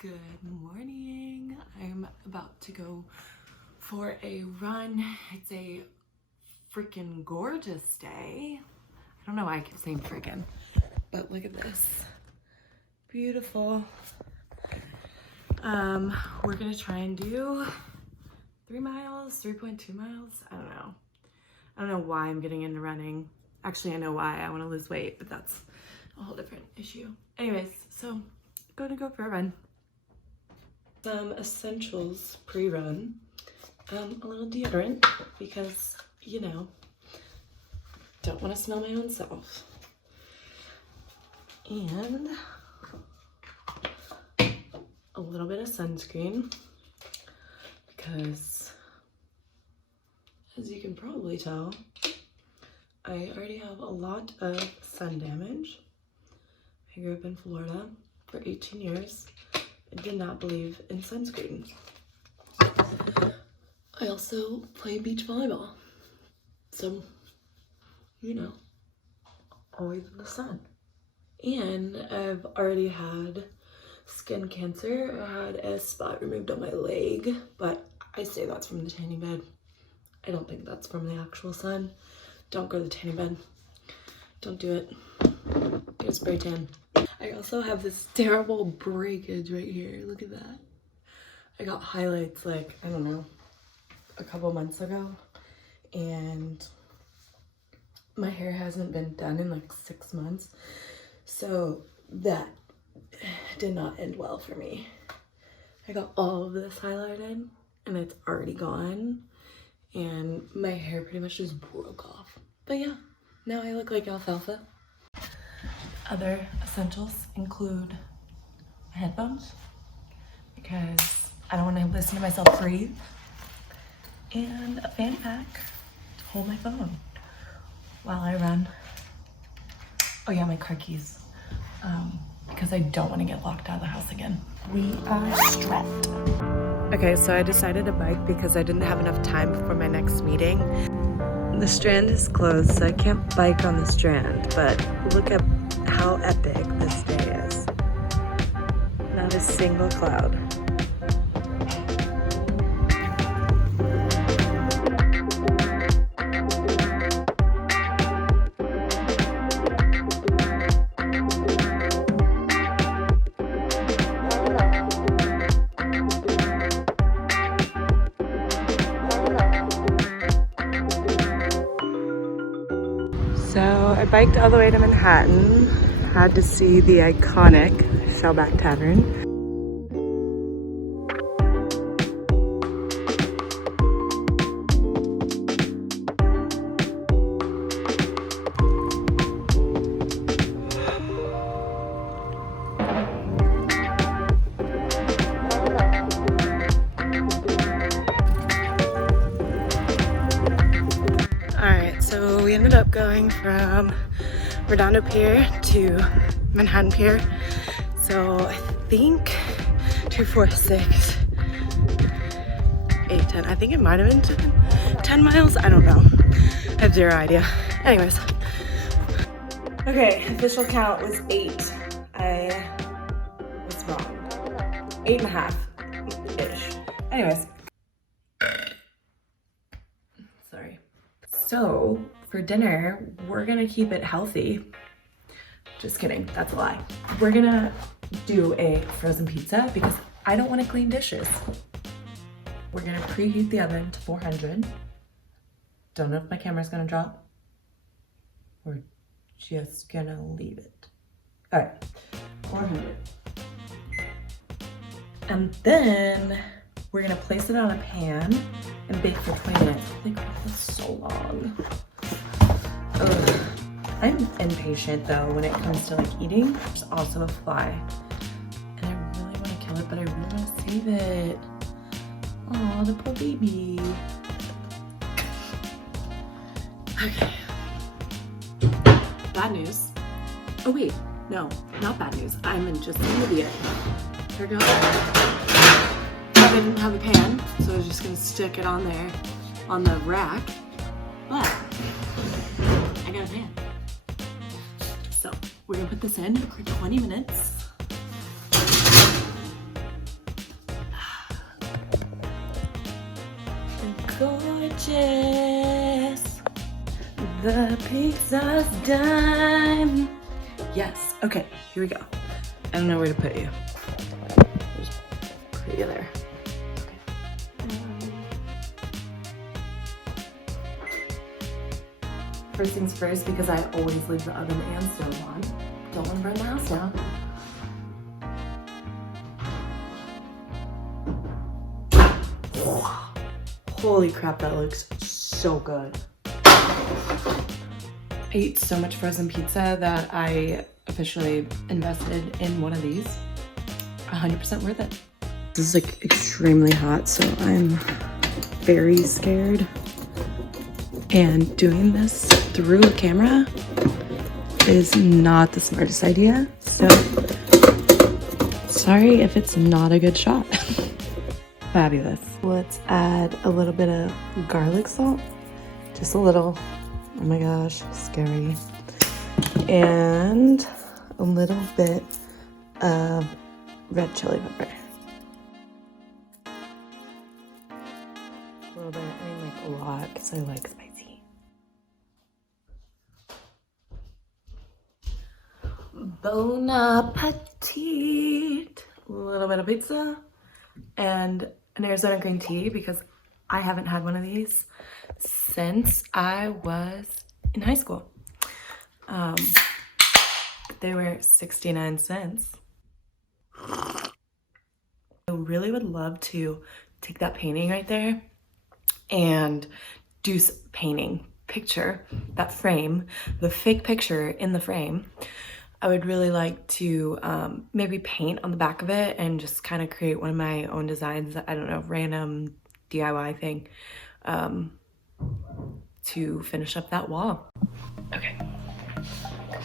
Good morning. I'm about to go for a run. It's a freaking gorgeous day. I don't know why I keep saying freaking, but look at this. Beautiful. We're gonna try and do 3 miles, 3.2 miles. I don't know why I'm getting into running. Actually, I know why. I want to lose weight, but that's a whole different issue. Anyways, so gonna go for a run. Some essentials pre-run. A little deodorant because, you know, don't want to smell my own self. And a little bit of sunscreen because, as you can probably tell, I already have a lot of sun damage. I grew up in Florida for 18 years. I did not believe in sunscreen. I also play beach volleyball. So, you know, always in the sun. And I've already had skin cancer. I had a spot removed on my leg, but I say that's from the tanning bed. I don't think that's from the actual sun. Don't go to the tanning bed. Don't do it. Get a spray tan. I also have this terrible breakage right here. Look at that. I got highlights like, I don't know, a couple months ago. And my hair hasn't been done in like 6 months. So that did not end well for me. I got all of this highlighted and it's already gone. And my hair pretty much just broke off. But yeah, now I look like alfalfa. Other essentials include headphones because I don't want to listen to myself breathe, and a fanny pack to hold my phone while I run. Oh yeah, my car keys, because I don't want to get locked out of the house again. We are strapped. Okay, so I decided to bike because I didn't have enough time for my next meeting. The Strand is closed, so I can't bike on the Strand, but look at how epic this day is. Not a single cloud. So I biked all the way to Manhattan, had to see the iconic Shellback Tavern. Alright, so we ended up going from Redondo Pier to Manhattan Pier. So I think 2, 4, 6, 8, 10. I think it might have been 10 miles. I don't know. I have zero idea. Anyways. Okay, official count was 8. I was wrong. 8.5-ish. Anyways. Sorry. So for dinner, we're gonna keep it healthy. Just kidding, that's a lie. We're gonna do a frozen pizza because I don't wanna clean dishes. We're gonna preheat the oven to 400. Don't know if my camera's gonna drop. We're just gonna leave it. All right, 400. And then we're gonna place it on a pan and bake for 20 minutes. I think that's so long. Ugh. I'm impatient though when it comes to like eating. There's also a fly. And I really want to kill it, but I really want to save it. Oh, the poor baby. Okay. Bad news. Oh wait, no, not bad news. I'm just an idiot. Here we go. I didn't have a pan, so I was just gonna stick it on there on the rack. But I got a pan. So we're gonna put this in for 20 minutes. The pizza's done. Yes, okay, here we go. I don't know where to put you. Just put you there. First things first, because I always leave the oven and stove on. Don't want to burn the house down. Holy crap, that looks so good. I eat so much frozen pizza that I officially invested in one of these. 100% worth it. This is like extremely hot, so I'm very scared. And doing this through a camera is not the smartest idea. So sorry if it's not a good shot. Fabulous. Let's add a little bit of garlic salt. Just a little. Oh my gosh, scary. And a little bit of red chili pepper. A little bit, I mean like a lot, because I like spicy. Bon appetit. A little bit of pizza and an Arizona green tea, because I haven't had one of these since I was in high school. They were 69 cents. I really would love to take that painting right there and do painting picture, that frame, the fake picture in the frame. I would really like to maybe paint on the back of it and just kind of create one of my own designs. I don't know, random DIY thing to finish up that wall. Okay,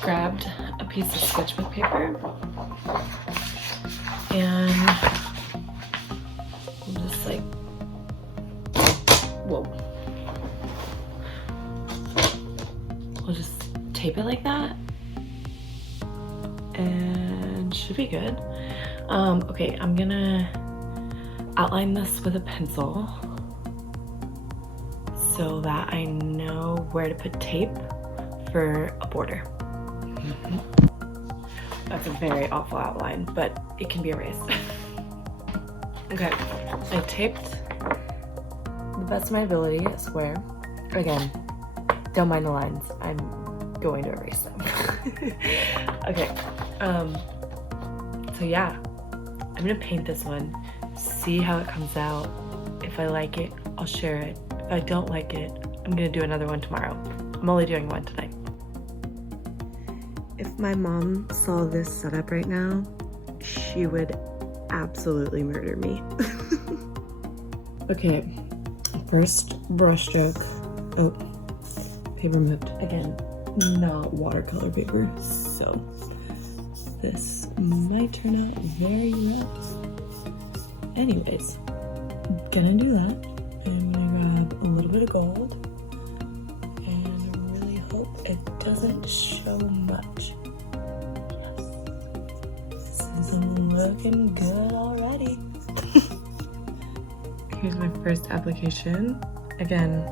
grabbed a piece of sketchbook paper and we'll just like, whoa. We'll just tape it like that. And should be good. Okay, I'm gonna outline this with a pencil so that I know where to put tape for a border. That's a very awful outline, but it can be erased. Okay, I taped the best of my ability a square. Again, don't mind the lines. I'm going to erase them. Okay, so yeah, I'm gonna paint this one, see how it comes out. If I like it, I'll share it. If I don't like it, I'm gonna do another one tomorrow. I'm only doing one tonight. If my mom saw this setup right now, she would absolutely murder me. Okay, first brush stroke. Oh, paper moved. Again, not watercolor paper, so this might turn out very rough. Anyways, gonna do that. I'm gonna grab a little bit of gold and really hope it doesn't show much. Yes, this is looking good already. Here's my first application. Again,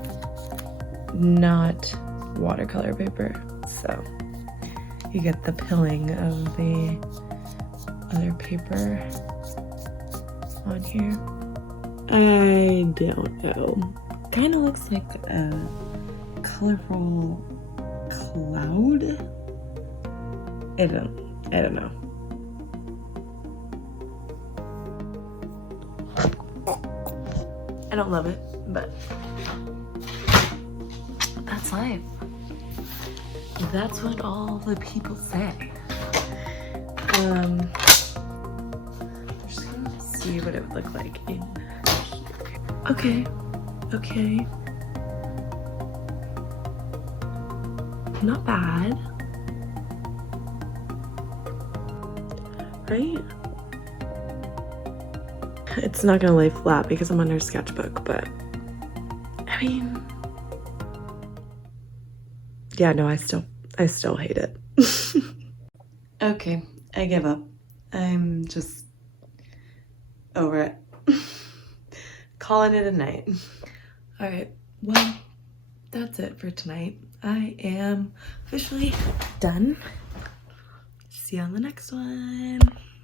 not watercolor paper, so you get the pilling of the other paper on here. I don't know. Kind of looks like a colorful cloud. I don't know. I don't love it, but that's life. That's what all the people say. I'm just gonna see what it would look like in here. Okay. Not bad. Right? It's not gonna lay flat because I'm under sketchbook, but I mean, yeah, no, I still hate it. Okay, I give up. I'm just over it. Calling it a night. All right, well, that's it for tonight. I am officially done. See you on the next one.